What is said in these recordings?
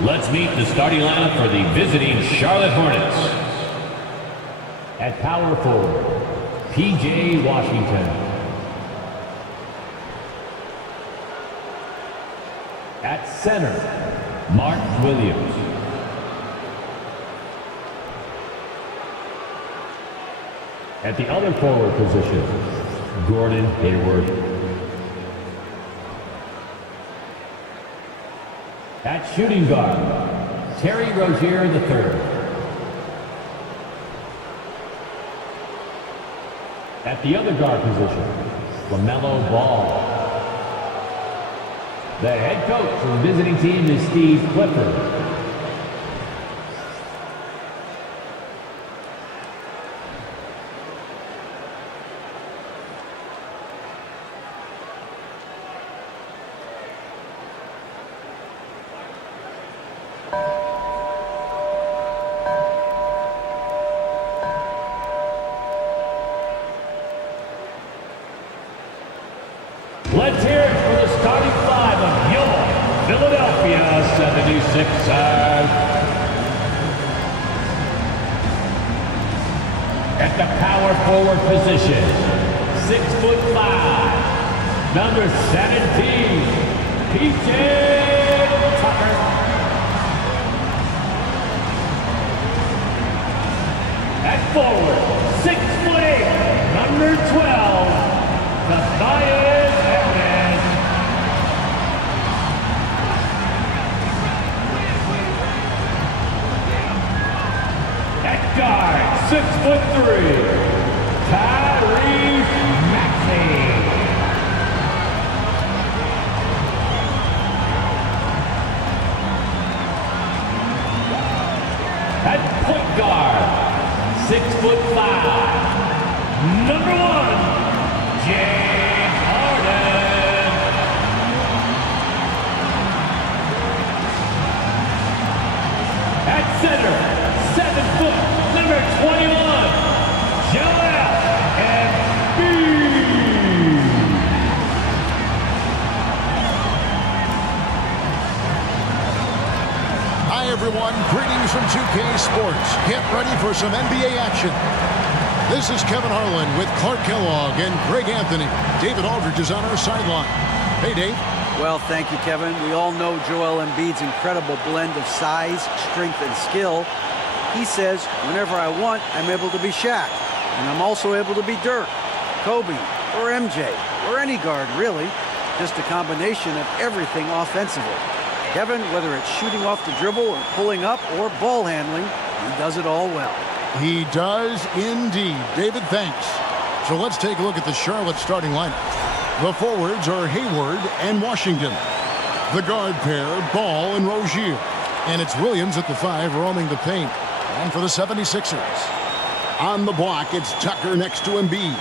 Let's meet the starting lineup for the visiting Charlotte Hornets. At power forward, P.J. Washington. At center, Mark Williams. At the other forward position, Gordon Hayward. At shooting guard, Terry Rozier III. At the other guard position, LaMelo Ball. The head coach for the visiting team is Steve Clifford. Let's hear it for the starting five of your Philadelphia 76ers. At the power forward position, 6'5", number 17, P.J. Tucker. At forward, 6'8", number 12, Tobias. Guard, 6'3", Tyrese Maxey. At point guard, 6'5", number 1, James Harden. At center, 7 foot. Number 21, Joel Embiid. Hi everyone, greetings from 2K Sports. Get ready for some NBA action. This is Kevin Harlan with Clark Kellogg and Greg Anthony. David Aldridge is on our sideline. Hey Dave. Well, thank you, Kevin. We all know Joel Embiid's incredible blend of size, strength, and skill. He says, whenever I want, I'm able to be Shaq. And I'm also able to be Dirk, Kobe, or MJ, or any guard, really. Just a combination of everything offensively. Kevin, whether it's shooting off the dribble or pulling up or ball handling, he does it all well. He does indeed. David, thanks. So let's take a look at the Charlotte starting lineup. The forwards are Hayward and Washington. The guard pair, Ball and Rozier. And it's Williams at the 5 roaming the paint. And for the 76ers, on the block, it's Tucker next to Embiid.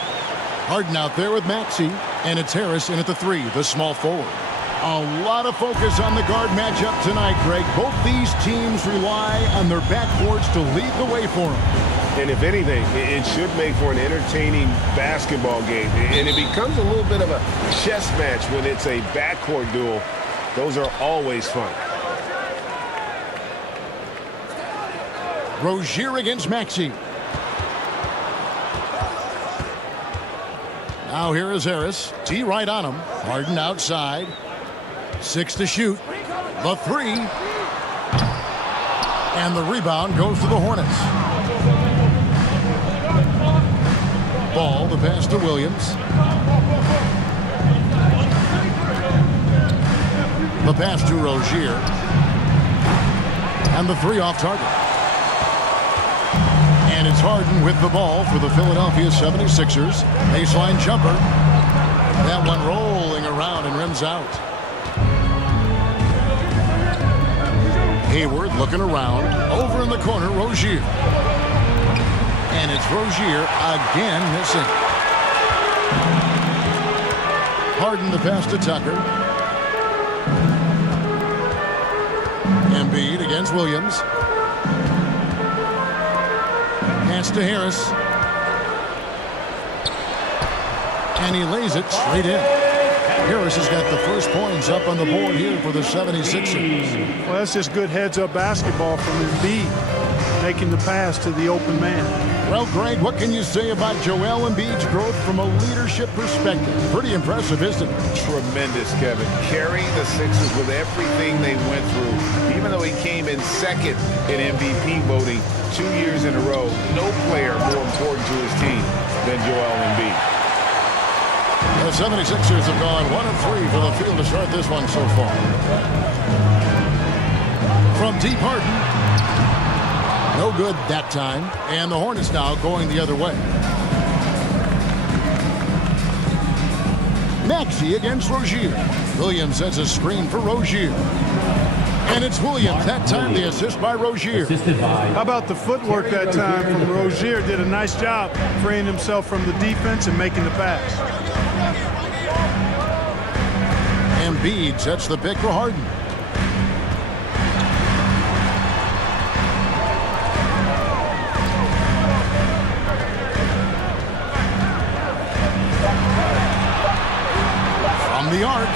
Harden out there with Maxey, and it's Harrison at the 3, the small forward. A lot of focus on the guard matchup tonight, Greg. Both these teams rely on their backboards to lead the way for them. And if anything, it should make for an entertaining basketball game. And it becomes a little bit of a chess match when it's a backcourt duel. Those are always fun. Rozier against Maxey. Now here is Harris. T right on him. Harden outside. 6 to shoot. The 3. And the rebound goes to the Hornets. Ball, the pass to Williams. The pass to Rozier. And the 3 off target. And it's Harden with the ball for the Philadelphia 76ers. Baseline jumper. That one rolling around and rims out. Hayward looking around. Over in the corner, Rozier. And it's Rozier again missing. Harden the pass to Tucker. Embiid against Williams. Pass to Harris. And he lays it straight in. Harris has got the first points up on the board here for the 76ers. Well, that's just good heads-up basketball from Embiid, making the pass to the open man. Well, Greg, what can you say about Joel Embiid's growth from a leadership perspective? Pretty impressive, isn't it? Tremendous, Kevin. Carrying the Sixers with everything they went through. Even though he came in second in MVP voting 2 years in a row, no player more important to his team than Joel Embiid. The 76ers have gone 1 of 3 for the field to start this one so far. From deep, Harden. No good that time. And the Hornets now going the other way. Maxey against Rozier. Williams sets a screen for Rozier. And it's Williams. That time the assist by Rozier. How about the footwork that time from Rozier? Did a nice job freeing himself from the defense and making the pass. Embiid sets the pick for Harden. From the arc.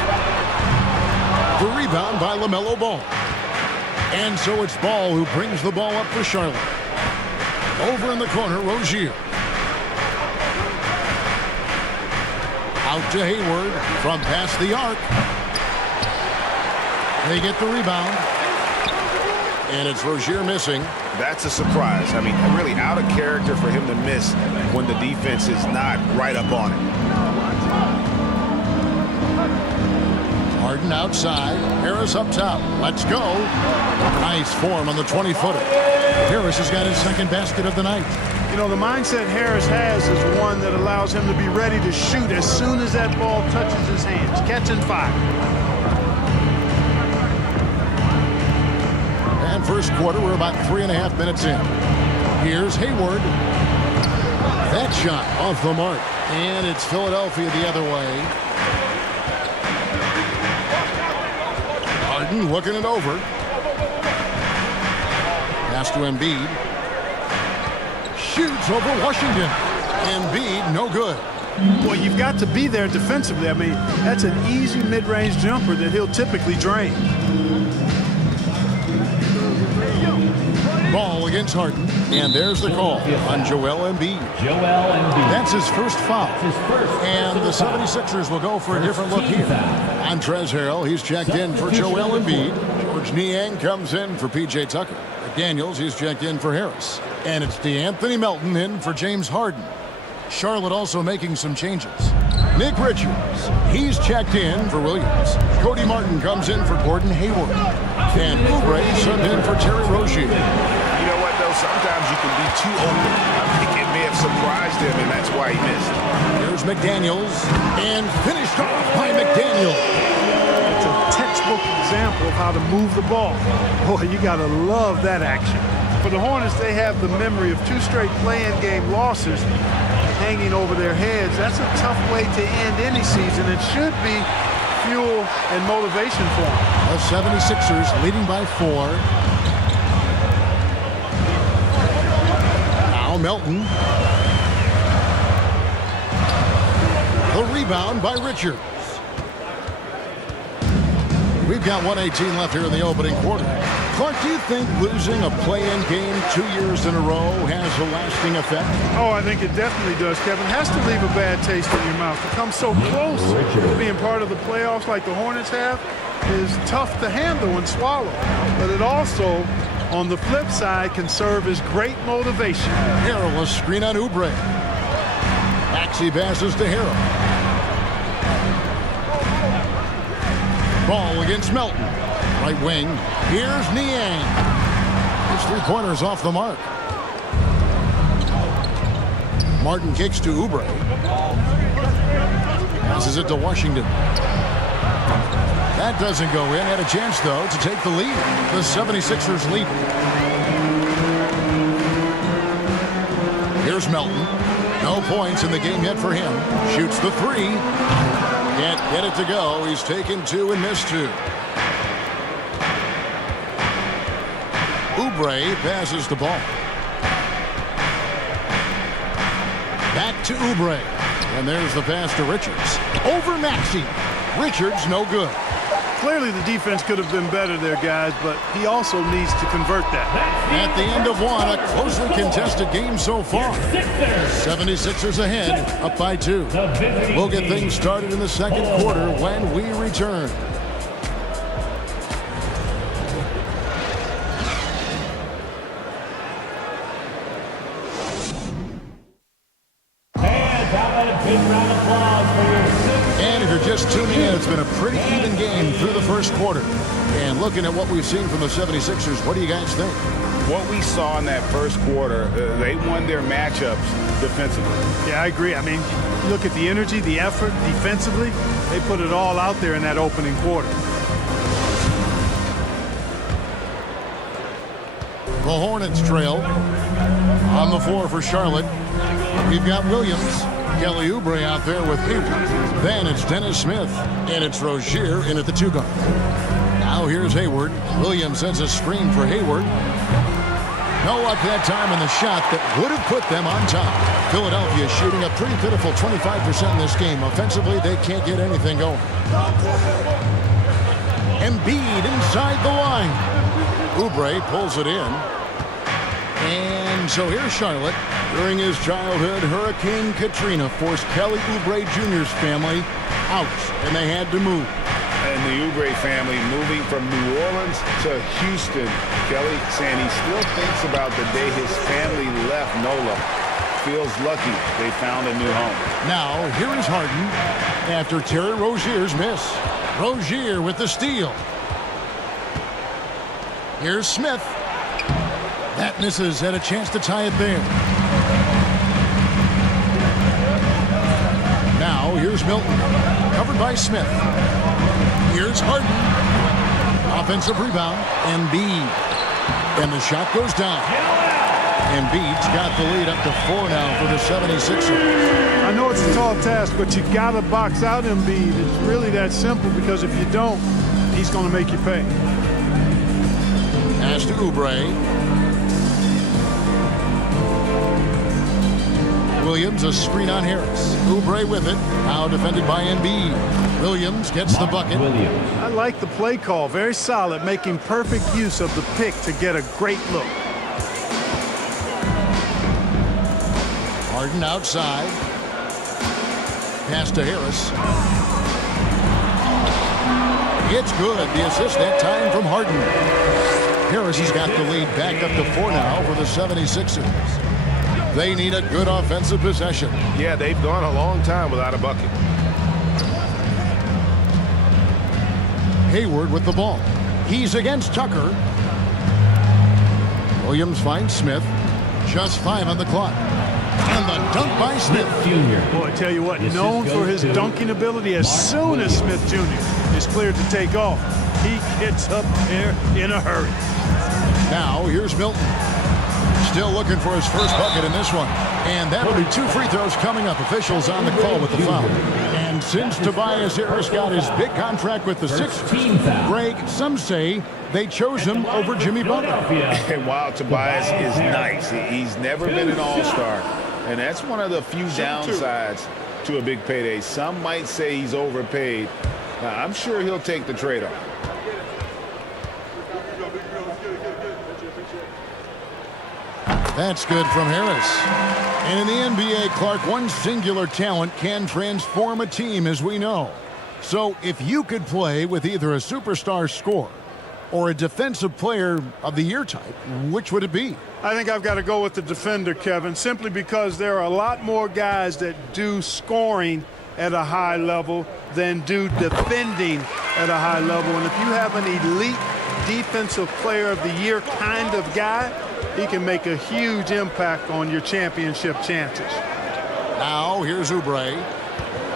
The rebound by LaMelo Ball. And so it's Ball who brings the ball up for Charlotte. Over in the corner, Rozier. Out to Hayward from past the arc. They get the rebound. And it's Rozier missing. That's a surprise. I mean, really out of character for him to miss when the defense is not right up on him. Harden outside. Harris up top. Let's go. Nice form on the 20-footer. Harris has got his second basket of the night. You know, the mindset Harris has is one that allows him to be ready to shoot as soon as that ball touches his hands. Catch and fire. And first quarter, we're about 3.5 minutes in. Here's Hayward. That shot off the mark. And it's Philadelphia the other way. Harden looking it over. Pass to Embiid. Shoots over Washington. Embiid, no good. Boy, you've got to be there defensively. I mean, that's an easy mid-range jumper that he'll typically drain. Ball against Harden. And there's the call on Joel Embiid. Joel Embiid. That's his first foul. His first And the 76ers will go for a different look here. Montrezl Harrell, he's checked in for Joel Embiid. George Niang comes in for P.J. Tucker. Daniels, he's checked in for Harris. And it's DeAnthony Melton in for James Harden. Charlotte also making some changes. Nick Richards, he's checked in for Williams. Cody Martin comes in for Gordon Hayward. And Oubre subbed in for Terry Rozier. You know what, though? Sometimes you can be too open. I think it may have surprised him, and that's why he missed. Here's McDaniels. And finished off by McDaniels. It's a textbook example of how to move the ball. Boy, you got to love that action. For the Hornets, they have the memory of 2 straight play-in game losses hanging over their heads. That's a tough way to end any season. It should be fuel and motivation for them. The 76ers leading by 4. Now Melton. The rebound by Richards. We've got 1:18 left here in the opening quarter. Clark, do you think losing a play-in game 2 years in a row has a lasting effect? Oh, I think it definitely does, Kevin. It has to leave a bad taste in your mouth. To come so close to being part of the playoffs like the Hornets have is tough to handle and swallow. But it also, on the flip side, can serve as great motivation. Harrell, a screen on Oubre. Maxey passes to Harrell. Ball against Melton. Right wing. Here's Niang. His 3-pointers off the mark. Martin kicks to Oubre. Passes it to Washington. That doesn't go in. Had a chance, though, to take the lead. The 76ers lead. Here's Melton. No points in the game yet for him. Shoots the 3. Can't get it to go. He's taken 2 and missed 2. Oubre passes the ball. Back to Oubre. And there's the pass to Richards. Over Maxey. Richards, no good. Clearly the defense could have been better there, guys, but he also needs to convert that. At the end of one, a closely contested game so far. 76ers ahead, up by 2. We'll get things started in the second quarter when we return. And if you're just tuning in, it's been a pretty even game through the first quarter. And looking at what we've seen from the 76ers, what do you guys think? What we saw in that first quarter, they won their matchups defensively. Yeah, I agree. I mean, look at the energy, the effort defensively. They put it all out there in that opening quarter. The Hornets trail. On the floor for Charlotte, we've got Williams. Kelly Oubre out there with Hayward. Then it's Dennis Smith. And it's Rozier in at the 2 guard. Now here's Hayward. Williams sends a screen for Hayward. No luck that time in the shot that would have put them on top. Philadelphia shooting a pretty pitiful 25% in this game. Offensively, they can't get anything going. Embiid inside the line. Oubre pulls it in. And so here's Charlotte. During his childhood, Hurricane Katrina forced Kelly Oubre Jr.'s family out, and they had to move. And the Oubre family moving from New Orleans to Houston. Kelly saying he still thinks about the day his family left NOLA. Feels lucky they found a new home. Now, here is Harden after Terry Rozier's miss. Rozier with the steal. Here's Smith. That misses, had a chance to tie it there. Now, here's Milton. Covered by Smith. Here's Harden. Offensive rebound. Embiid. And the shot goes down. Embiid's got the lead up to 4 now for the 76ers. I know it's a tall task, but you got to box out Embiid. It's really that simple because if you don't, he's going to make you pay. Pass to Oubre. Williams, a screen on Harris. Oubre with it. Now defended by Embiid. Williams gets the bucket. I like the play call. Very solid, making perfect use of the pick to get a great look. Harden outside. Pass to Harris. It's good. The assist that time from Harden. Harris has got the lead back up to 4 now for the 76ers. They need a good offensive possession. Yeah, they've gone a long time without a bucket. Hayward with the ball. He's against Tucker. Williams finds Smith. Just 5 on the clock. And the dunk by Smith. Boy, I tell you what, known for his dunking ability, as soon as Smith Jr. is cleared to take off, he gets up there in a hurry. Now, here's Milton. Still looking for his first bucket in this one. And that'll be 2 free throws coming up. Officials on the call with the foul. And since Tobias Harris got his big contract with the Sixers, Greg, some say they chose him over Jimmy Butler. And while Tobias is nice, he's never been an all-star. And that's one of the few downsides to a big payday. Some might say he's overpaid. Now, I'm sure he'll take the trade-off. That's good from Harris. And in the NBA, Clark, one singular talent can transform a team, as we know. So if you could play with either a superstar scorer or a defensive player of the year type, which would it be? I think I've got to go with the defender, Kevin, simply because there are a lot more guys that do scoring at a high level than do defending at a high level. And if you have an elite defensive player of the year kind of guy, he can make a huge impact on your championship chances. Now here's Oubre.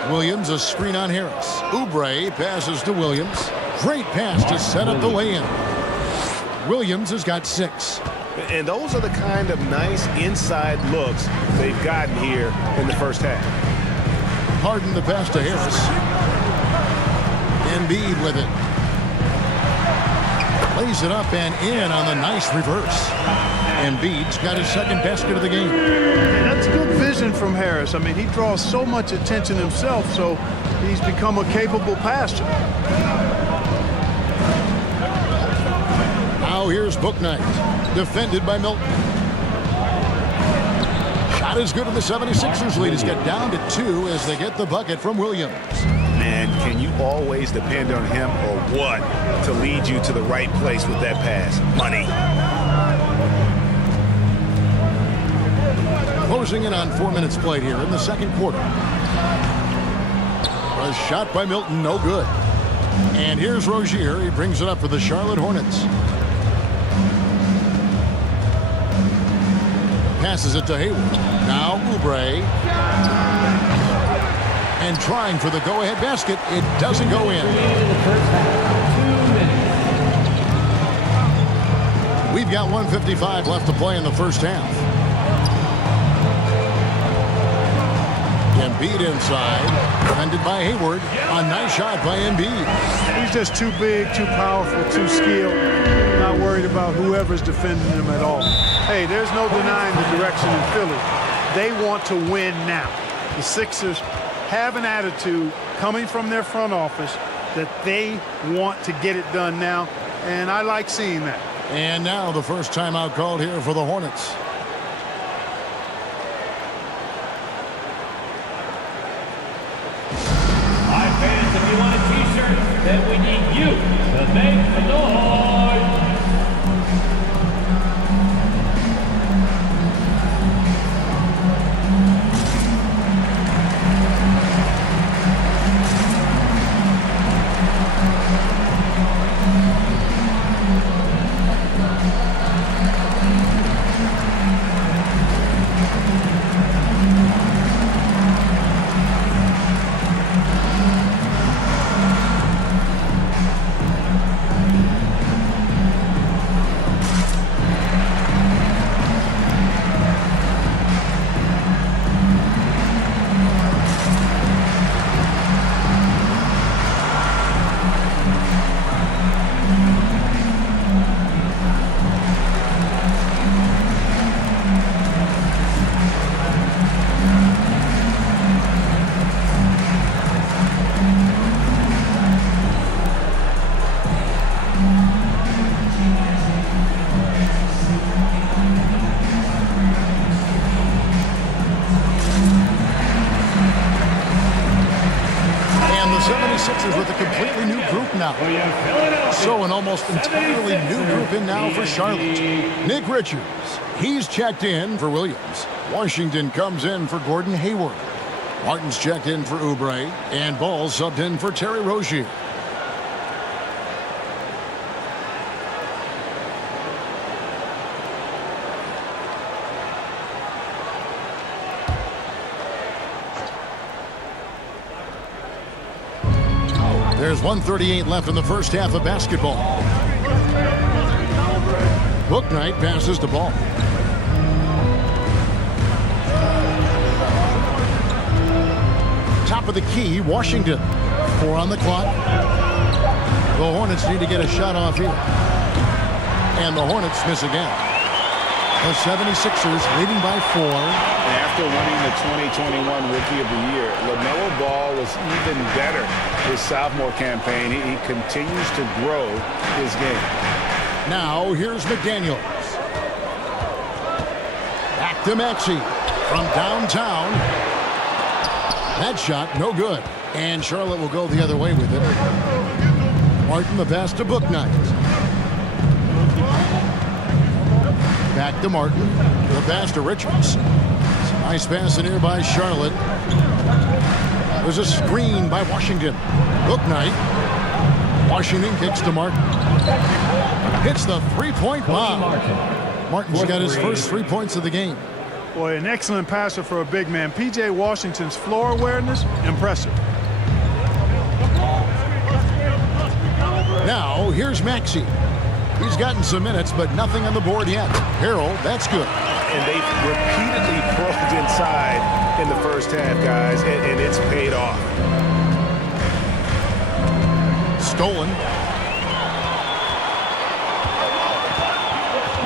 Williams, a screen on Harris. Oubre passes to Williams. Great pass to set up the lay-in. Williams has got 6. And those are the kind of nice inside looks they've gotten here in the first half. Harden the pass to Harris. Embiid with it. Lays it up and in on the nice reverse. Embiid's got his second basket of the game. That's good vision from Harris. I mean, he draws so much attention himself, so He's become a capable passer. Now here's Bouknight, defended by Milton. Shot is good, and the 76ers lead has got down to 2 as they get the bucket from Williams. Man, can you always depend on him or what to lead you to the right place with that pass? Money. Closing in on 4 minutes played here in the second quarter. A shot by Milton, no good. And here's Rozier. He brings it up for the Charlotte Hornets. Passes it to Hayward. Now Oubre. And trying for the go-ahead basket. It doesn't go in. We've got 1:55 left to play in the first half. Embiid inside. Defended by Hayward. A nice shot by Embiid. He's just too big, too powerful, too skilled. Not worried about whoever's defending him at all. Hey, there's no denying the direction in Philly. They want to win now. The Sixers have an attitude coming from their front office that they want to get it done now, and I like seeing that. And now the first timeout called here for the Hornets. All right, fans, if you want a t-shirt, then we need you to make the noise. With a completely new group now. So an almost entirely new group in now for Charlotte. Nick Richards, he's checked in for Williams. Washington comes in for Gordon Hayward. Martin's checked in for Oubre. And Ball subbed in for Terry Rozier. There's 1:38 left in the first half of basketball. Bouknight passes the ball. Top of the key, Washington. 4 on the clock. The Hornets need to get a shot off here. And the Hornets miss again. The 76ers leading by 4. After winning the 2021 Rookie of the Year, LaMelo Ball was even better his sophomore campaign. He continues to grow his game. Now here's McDaniels. Back to Maxey from downtown. That shot no good. And Charlotte will go the other way with it. Martin the pass to Bouknight. Back to Martin. The pass to Richards. Nice pass in here by Charlotte. There's a screen by Washington. Bouknight. Washington kicks to Martin. Hits the three-point bomb. Martin's got his first 3 points of the game. Boy, an excellent passer for a big man. P.J. Washington's floor awareness, impressive. Now, here's Maxey. He's gotten some minutes, but nothing on the board yet. Harrell, that's good. And they've repeatedly probed inside in the first half, guys, and it's paid off. Stolen.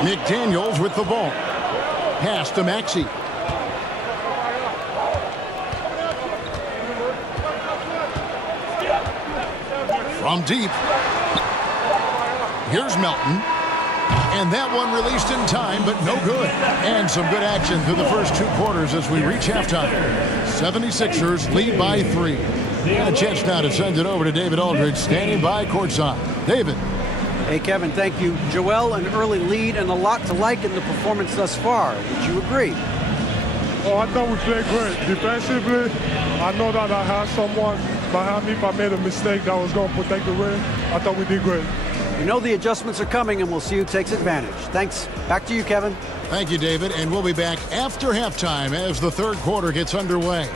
McDaniels with the ball. Pass to Maxey. From deep. Here's Melton. And that one released in time, but no good. And some good action through the first 2 quarters as we reach halftime. 76ers lead by 3. And a chance now to send it over to David Aldridge, standing by courtside. David. Hey, Kevin, thank you. Joel, an early lead and a lot to like in the performance thus far. Would you agree? Oh, I thought we played great. Defensively, I know that I had someone behind me. If I made a mistake that was going to protect the rim, I thought we did great. We know the adjustments are coming, and we'll see who takes advantage. Thanks. Back to you, Kevin. Thank you, David. And we'll be back after halftime as the third quarter gets underway.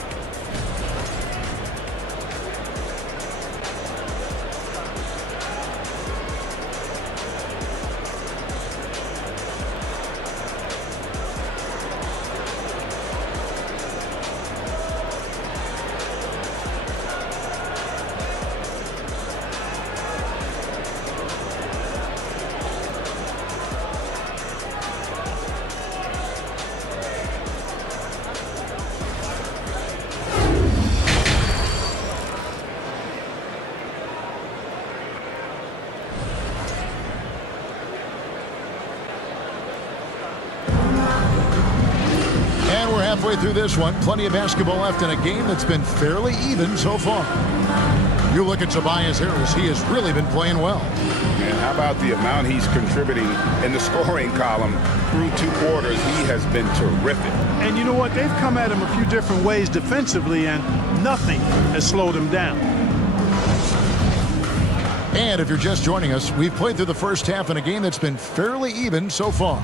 Halfway through this one, plenty of basketball left in a game that's been fairly even so far. You look at Tobias Harris, he has really been playing well. And how about the amount he's contributing in the scoring column through 2 quarters? He has been terrific. And you know what? They've come at him a few different ways defensively, and nothing has slowed him down. And if you're just joining us, we've played through the first half in a game that's been fairly even so far.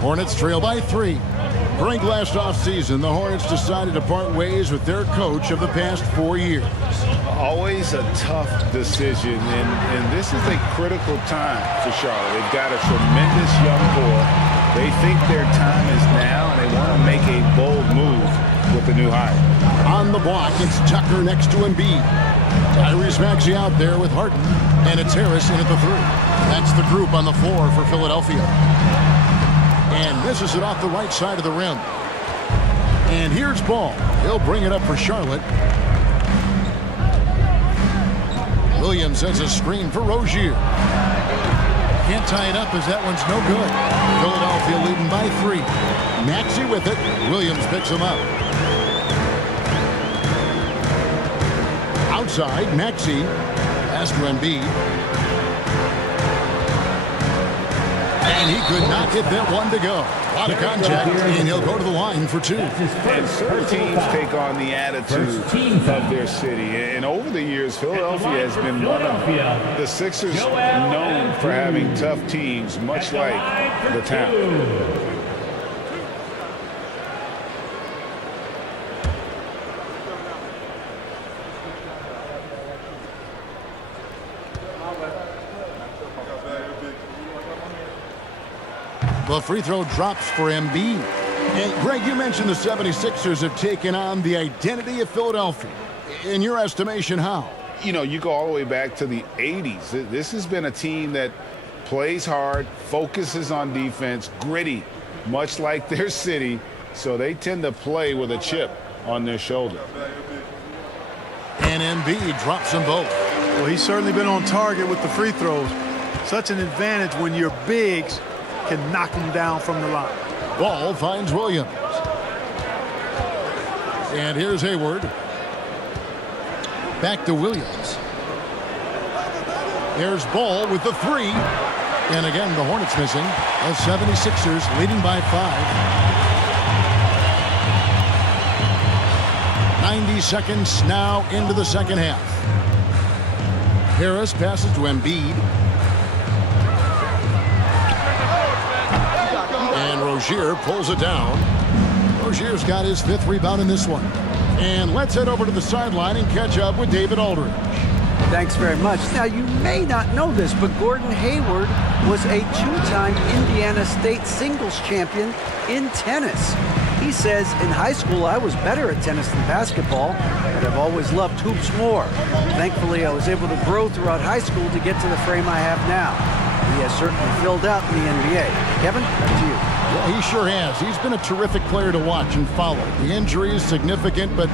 Hornets trail by 3. During last offseason, the Hornets decided to part ways with their coach of the past 4 years. Always a tough decision, and this is a critical time for Charlotte. They've got a tremendous young core. They think their time is now, and they want to make a bold move with the new hire. On the block, it's Tucker next to Embiid. Tyrese Maxey out there with Harden, and it's Harris in at the 3. That's the group on the floor for Philadelphia. And misses it off the right side of the rim. And here's Ball. He'll bring it up for Charlotte. Williams sends a screen for Rozier. Can't tie it up as that one's no good. Philadelphia leading by 3. Maxey with it. Williams picks him up. Outside, Maxey. Pass to Embiid. And he could not get that one to go. A lot of contact, and he'll go to the line for 2. And certain teams take on the attitude of their city. And over the years, Philadelphia has been one of the Sixers known for having tough teams, much like the town. The free throw drops for Embiid. And Greg, you mentioned the 76ers have taken on the identity of Philadelphia. In your estimation, how? You know, you go all the way back to the 80s. This has been a team that plays hard, focuses on defense, gritty, much like their city. So they tend to play with a chip on their shoulder. And Embiid drops them both. Well, he's certainly been on target with the free throws. Such an advantage when your bigs can knock him down from the line. Ball finds Williams. And here's Hayward. Back to Williams. There's Ball with the 3. And again, the Hornets missing. The 76ers leading by 5. 90 seconds now into the second half. Harris passes to Embiid. And Rozier pulls it down. Rozier's got his 5th rebound in this one. And let's head over to the sideline and catch up with David Aldridge. Thanks very much. Now, you may not know this, but Gordon Hayward was a 2-time Indiana State singles champion in tennis. He says, in high school, I was better at tennis than basketball, but I've always loved hoops more. Thankfully, I was able to grow throughout high school to get to the frame I have now. He has certainly filled out in the NBA. Kevin, back to you. Well, he sure has. He's been a terrific player to watch and follow. The injury is significant, but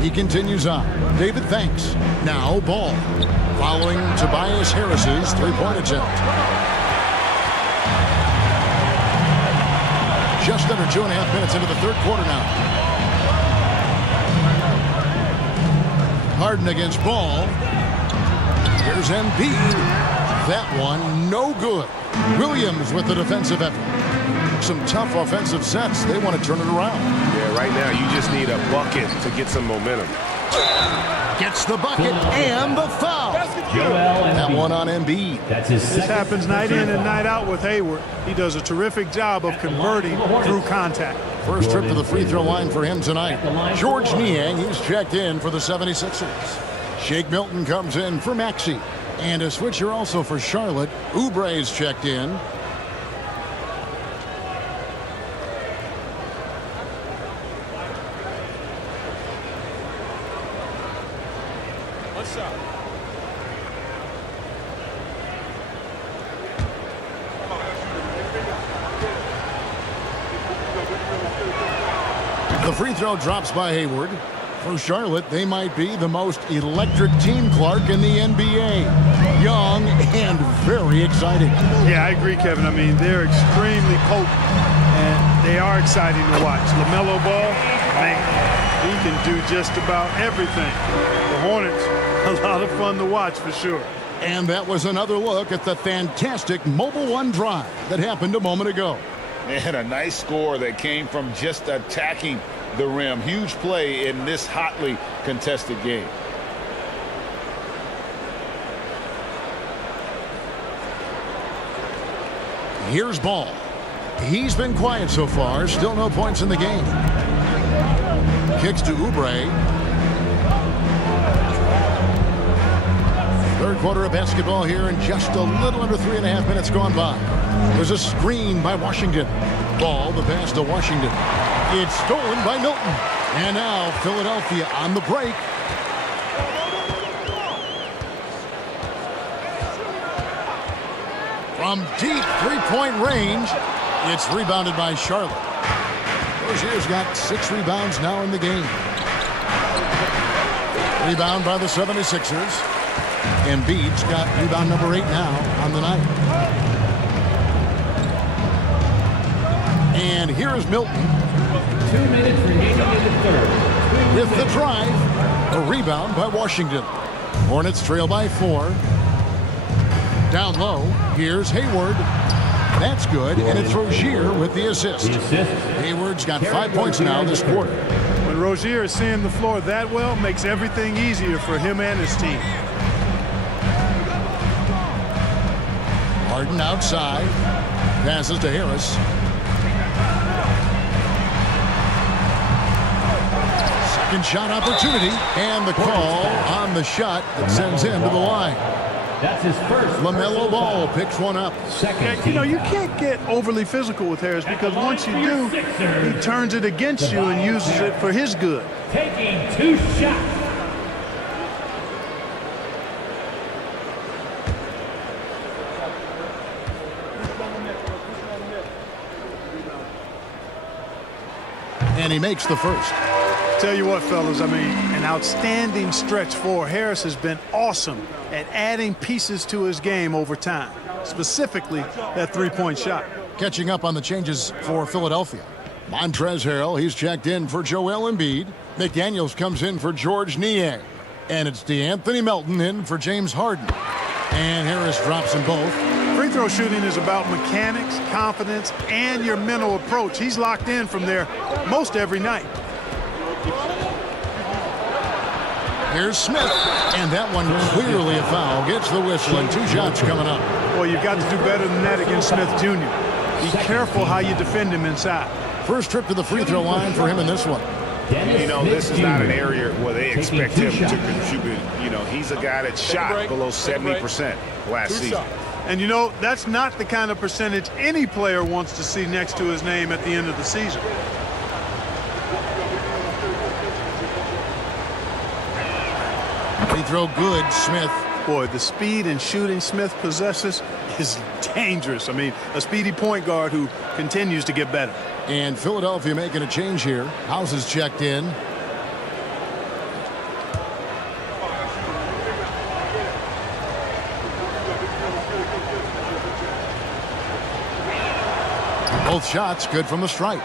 he continues on. David, thanks. Now, Ball. following Tobias Harris's three-point attempt. Just under 2.5 minutes into the third quarter now. Harden against Ball. Here's Embiid. That one, no good. Williams with the defensive effort. Some tough offensive sets. They want to turn it around. Yeah, right now you just need a bucket to get some momentum. Gets the bucket and the foul. That one on Embiid. That's his This happens night in and night out with Hayward. He does a terrific job of converting through contact. First trip to the free throw line for him tonight. George Niang, he's checked in for the 76ers. Shake Milton comes in for Maxey. And a switcher also for Charlotte. Oubre's checked in. The free throw drops by Hayward. For Charlotte, they might be the most electric team, Clark, in the NBA. Young and very exciting. Yeah, I agree, Kevin. I mean, they're extremely potent, and they are exciting to watch. LaMelo Ball, man, he can do just about everything. The Hornets, a lot of fun to watch for sure. And that was another look at the fantastic Mobile One drive that happened a moment ago. And a nice score that came from just attacking the rim. Huge play in this hotly contested game. Here's Ball. He's been quiet so far. Still no points in the game. Kicks to Oubre. Third quarter of basketball here, and just a little under 3.5 minutes gone by. There's a screen by Washington. Ball, the pass to Washington. It's stolen by Milton. And now Philadelphia on the break. From deep three-point range, it's rebounded by Charlotte. Rozier's got 6 rebounds now in the game. Rebound by the 76ers. Embiid's got rebound number 8 now on the night. And here is Milton. 2 minutes remaining in the third. With the drive, a rebound by Washington. Hornets trail by 4. Down low, here's Hayward. That's good, and it's Rozier with the assist. Hayward's got 5 points now this quarter. When Rozier is seeing the floor that well, makes everything easier for him and his team. Harden outside. Passes to Harris. Second shot opportunity, and the call on the shot that sends him to the line. That's his first. LaMelo Ball picks one up. Second. You know, you can't get overly physical with Harris because once you do, he turns it against you and uses it for his good. Taking 2 shots. And he makes the first. Tell you what, fellas, I mean, an outstanding stretch for Harris has been awesome at adding pieces to his game over time, specifically that three-point shot. Catching up on the changes for Philadelphia. Montrezl Harrell, he's checked in for Joel Embiid. McDaniels comes in for George Niang. And it's DeAnthony Melton in for James Harden. And Harris drops them both. Free throw shooting is about mechanics, confidence, and your mental approach. He's locked in from there most every night. Here's Smith, and that one clearly a foul. Gets the whistle, and 2 shots coming up. Well, you've got to do better than that against Smith Jr. Be careful how you defend him inside. First trip to the free throw line for him in this one. You know, this is not an area where they expect him to contribute. You know, he's a guy that shot below 70% last season. And, you know, that's not the kind of percentage any player wants to see next to his name at the end of the season. Free throw good, Smith. Boy, the speed and shooting Smith possesses is dangerous. I mean, a speedy point guard who continues to get better. And Philadelphia making a change here. House is checked in. Both shots good from the stripe.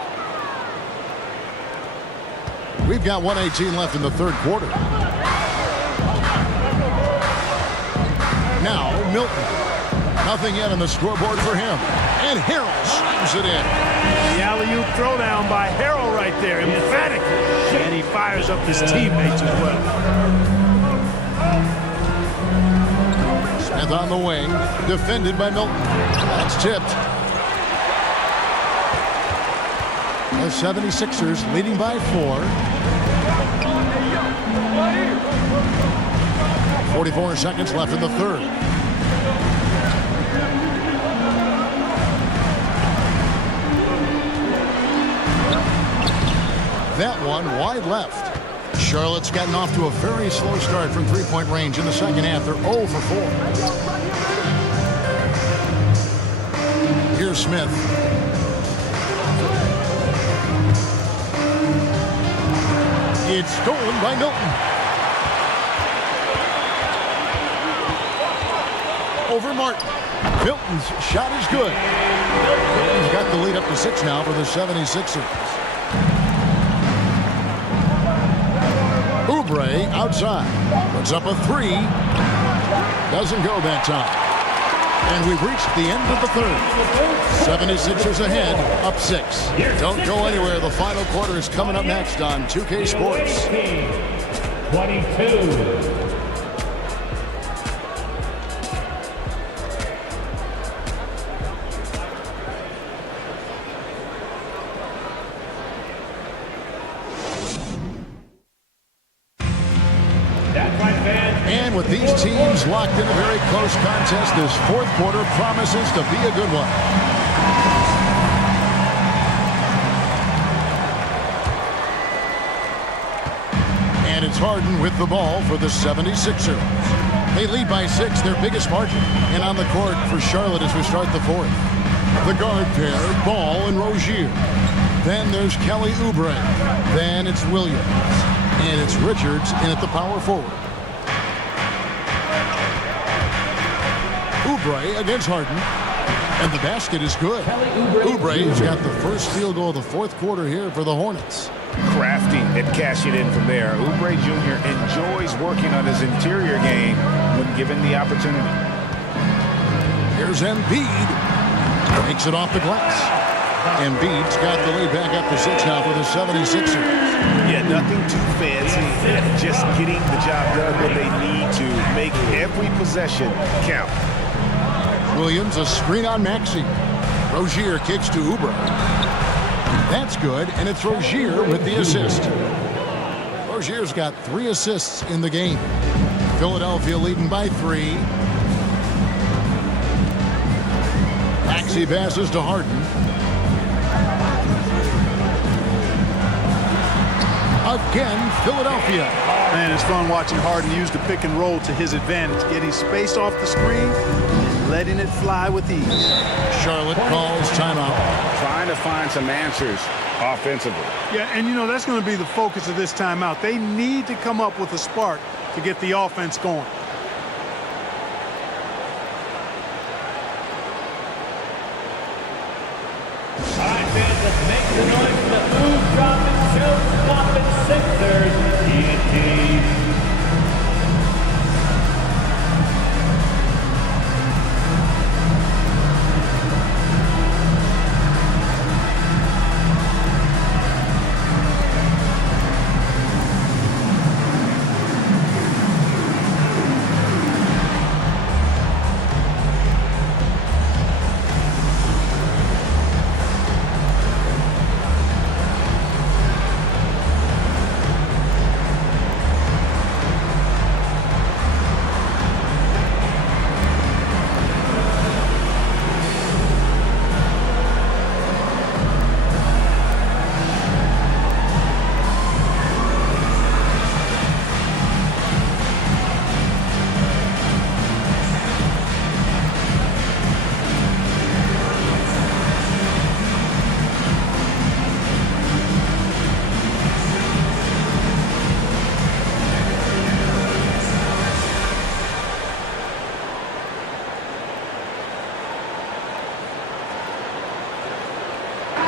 We've got 1:18 left in the third quarter. Now Milton. Nothing yet on the scoreboard for him. And Harrell slams it in. The alley-oop throwdown by Harrell right there, emphatically. And he fires up his teammates as well. Smith on the wing, defended by Milton. That's tipped. The 76ers leading by 4. 44 seconds left in the third. That one wide left. Charlotte's gotten off to a very slow start from three-point range in the second half. They're 0 for 4. Here's Smith. It's stolen by Milton. Over Martin. Milton's shot is good. He's got the lead up to 6 now for the 76ers. Oubre outside. Puts up a 3. Doesn't go that time. And we've reached the end of the third. 76ers ahead, up 6. Don't go anywhere. The final quarter is coming up next on 2K Sports. 22. And with these teams locked in a very close contest, this fourth quarter promises to be a good one. And it's Harden with the ball for the 76ers. They lead by 6, their biggest margin. And on the court for Charlotte as we start the fourth. The guard pair, Ball and Rozier. Then there's Kelly Oubre. Then it's Williams. And it's Richards in at the power forward. Oubre against Harden. And the basket is good. Oubre's got the first field goal of the fourth quarter here for the Hornets. Crafty and cashing in from there. Oubre Jr. enjoys working on his interior game when given the opportunity. Here's Embiid. Takes it off the glass. Embiid's got the lead back up to 6 now for the 76ers. Yeah, nothing too fancy. Just getting the job done when they need to. Make every possession count. Williams, a screen on Maxey. Rozier kicks to Oubre. That's good, and it's Rozier with the assist. Rozier's got 3 assists in the game. Philadelphia leading by 3. Maxey passes to Harden. Again, Philadelphia. Man, it's fun watching Harden use the pick and roll to his advantage, getting space off the screen and letting it fly with ease. Charlotte calls timeout. Trying to find some answers offensively. Yeah, and you know, that's going to be the focus of this timeout. They need to come up with a spark to get the offense going. All right, fans, let's make the noise for the move, drop, and show stopping Sixers. TNT.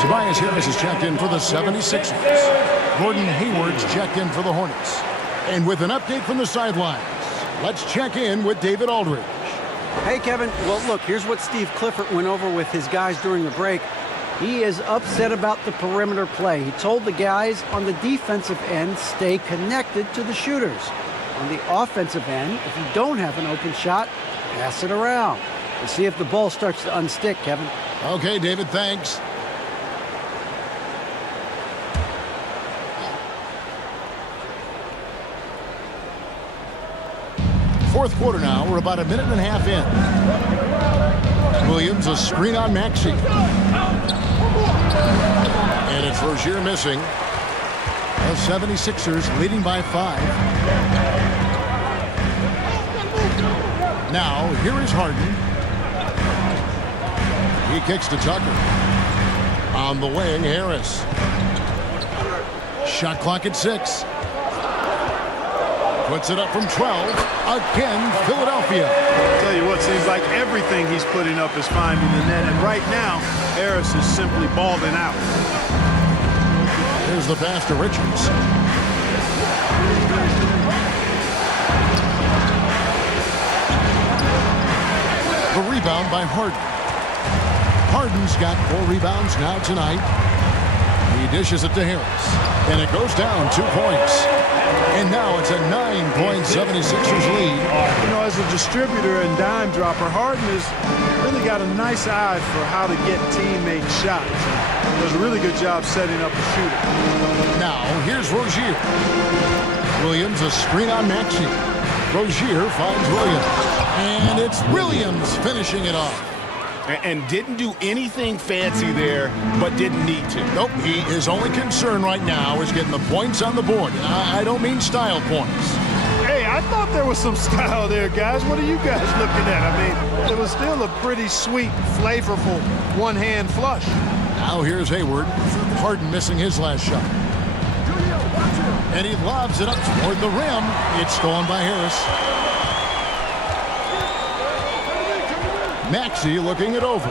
Tobias Harris is checked in for the 76ers. Gordon Hayward's checked in for the Hornets. And with an update from the sidelines, let's check in with David Aldridge. Hey, Kevin. Well, look, here's what Steve Clifford went over with his guys during the break. He is upset about the perimeter play. He told the guys on the defensive end, stay connected to the shooters. On the offensive end, if you don't have an open shot, pass it around. And see if the ball starts to unstick, Kevin. Okay, David, thanks. Fourth quarter now. We're about a minute and a half in. Williams, a screen on Maxey. And it's Rozier missing. The 76ers leading by 5. Now, here is Harden. He kicks to Tucker. On the wing, Harris. Shot clock at 6. Puts it up from 12. Again, Philadelphia. I'll tell you what, seems like everything he's putting up is finding the net. And right now, Harris is simply balling out. Here's the pass to Richards. The rebound by Harden. Harden's got 4 rebounds now tonight. He dishes it to Harris. And it goes down 2 points. And now it's a 9-point 76ers lead. You know, as a distributor and dime dropper, Harden has really got a nice eye for how to get teammate shots. He does a really good job setting up the shooter. Now, here's Rozier. Williams, a screen on Maxey. Rozier finds Williams. And it's Williams finishing it off. And didn't do anything fancy there, but didn't need to. Nope, his only concern right now is getting the points on the board. And I don't mean style points. Hey, I thought there was some style there, guys. What are you guys looking at? I mean, it was still a pretty sweet, flavorful one-hand flush. Now here's Hayward. Harden missing his last shot. And he lobs it up toward the rim. It's stolen by Harris. Maxey looking it over.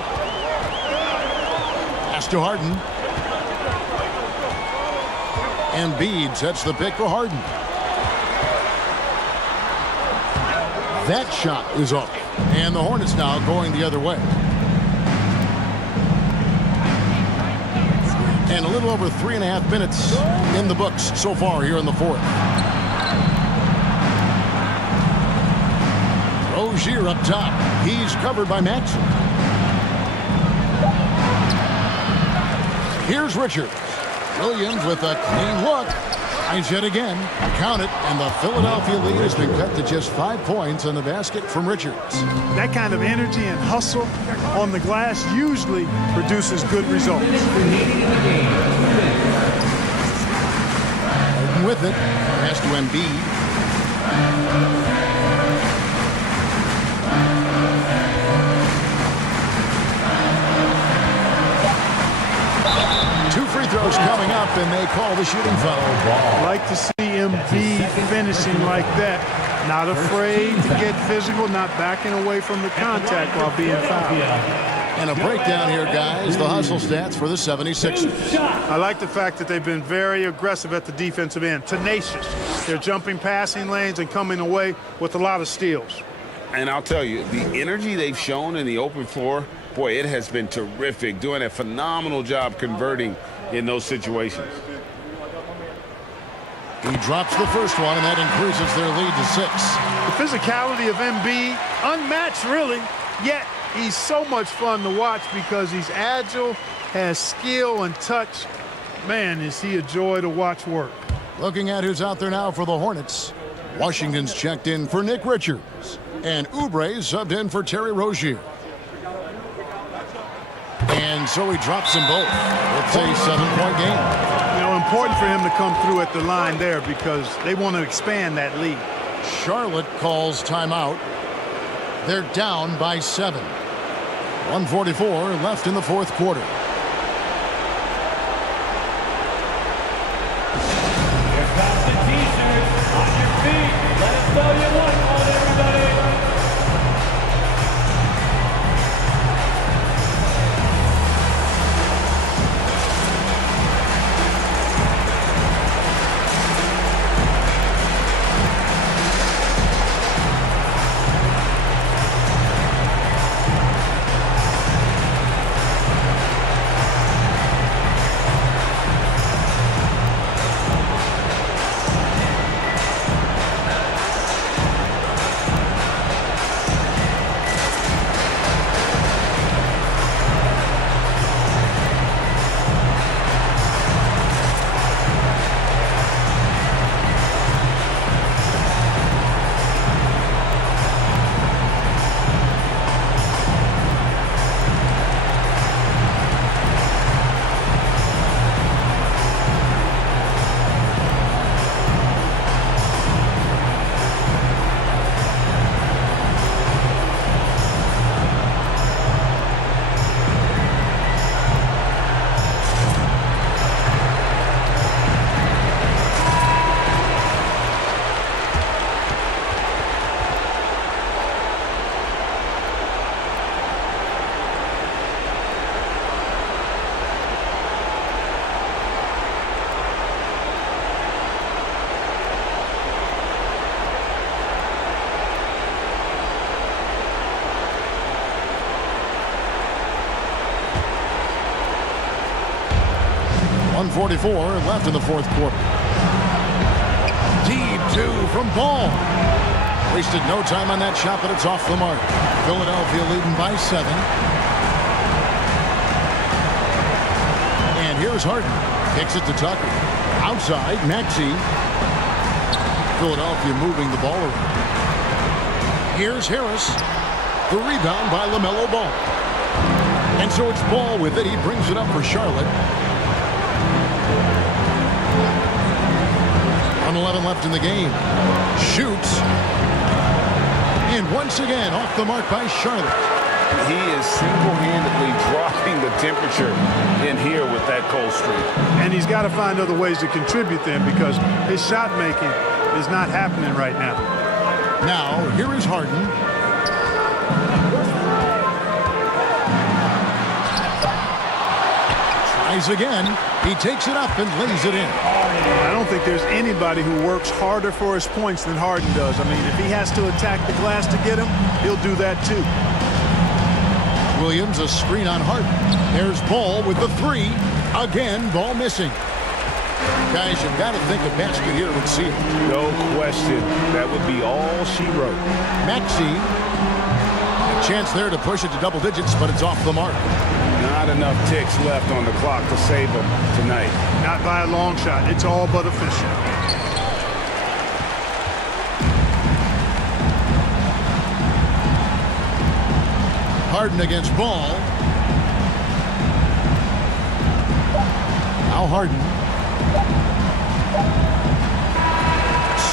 Pass to Harden. And Embiid sets the pick for Harden. That shot is off. And the Hornets now going the other way. And a little over 3.5 minutes in the books so far here in the fourth. Rozier up top. He's covered by Maxey. Here's Richards. Williams with a clean look. Finds yet again. Count it. And the Philadelphia lead has been cut to just 5 points on the basket from Richards. That kind of energy and hustle on the glass usually produces good results. Harden with it. Pass to Embiid. 2 free throws coming up, and they call the shooting foul. I like to see Embiid finishing like that. Not afraid to get physical, not backing away from the contact while being fouled. And a breakdown here, guys. The hustle stats for the 76ers. I like the fact that they've been very aggressive at the defensive end. Tenacious. They're jumping passing lanes and coming away with a lot of steals. And I'll tell you, the energy they've shown in the open floor, boy, it has been terrific. Doing a phenomenal job converting in those situations. He drops the first one, and that increases their lead to 6. The physicality of Embiid, unmatched really, yet he's so much fun to watch because he's agile, has skill and touch. Man, is he a joy to watch work. Looking at who's out there now for the Hornets. Washington's checked in for Nick Richards. And Oubre subbed in for Terry Rozier. And so he drops them both. It's a 7-point game. You know, important for him to come through at the line there because they want to expand that lead. Charlotte calls timeout. They're down by 7. 1:44 left in the fourth quarter. Here comes the T-shirts. On your feet. Let us know you want one, everybody. 1:44 left in the fourth quarter. Deep two from Ball. Wasted no time on that shot, but it's off the mark. Philadelphia leading by 7. And here's Harden. Kicks it to Tucker. Outside, Maxey. Philadelphia moving the ball around. Here's Harris. The rebound by LaMelo Ball. And so it's Ball with it. He brings it up for Charlotte. 1:11 left in the game. Shoots. And once again, off the mark by Charlotte. He is single-handedly dropping the temperature in here with that cold streak. And he's got to find other ways to contribute then, because his shot making is not happening right now. Now, here is Harden. Tries again. He takes it up and lays it in. I don't think there's anybody who works harder for his points than Harden does. I mean, if he has to attack the glass to get him, he'll do that too. Williams, a screen on Harden. There's Ball with the 3. Again, Ball missing. Guys, you've got to think a basket here would seal it. No question. That would be all she wrote. Maxey. A chance there to push it to double digits, but it's off the mark. Not enough ticks left on the clock to save them tonight. Not by a long shot. It's all but official. Harden against Ball. Now Harden.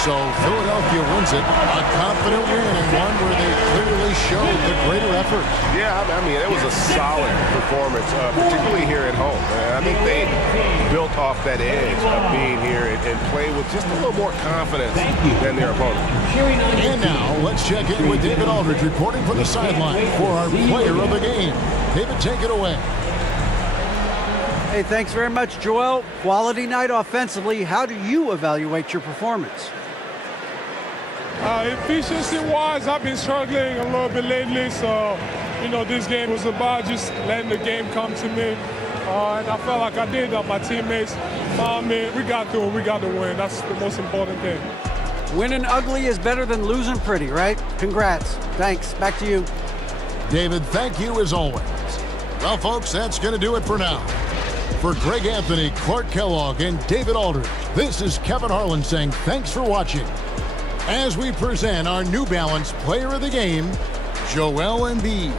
So Philadelphia wins it. A confident win and one where they clearly showed the greater effort. Yeah, I mean, it was a solid performance, particularly here at home. I think they built off that edge of being here and played with just a little more confidence than their opponent. And now let's check in with David Aldridge reporting from the sideline for our player of the game. David, take it away. Hey, thanks very much, Joel. Quality night offensively. How do you evaluate your performance? Efficiency-wise, I've been struggling a little bit lately, so, this game was about just letting the game come to me. And I felt like I did that. My teammates found me. We got through it. We got the win. That's the most important thing. Winning ugly is better than losing pretty, right? Congrats. Thanks. Back to you. David, thank you as always. Well, folks, that's going to do it for now. For Greg Anthony, Clark Kellogg, and David Aldridge, this is Kevin Harlan saying thanks for watching as we present our New Balance Player of the Game, Joel Embiid.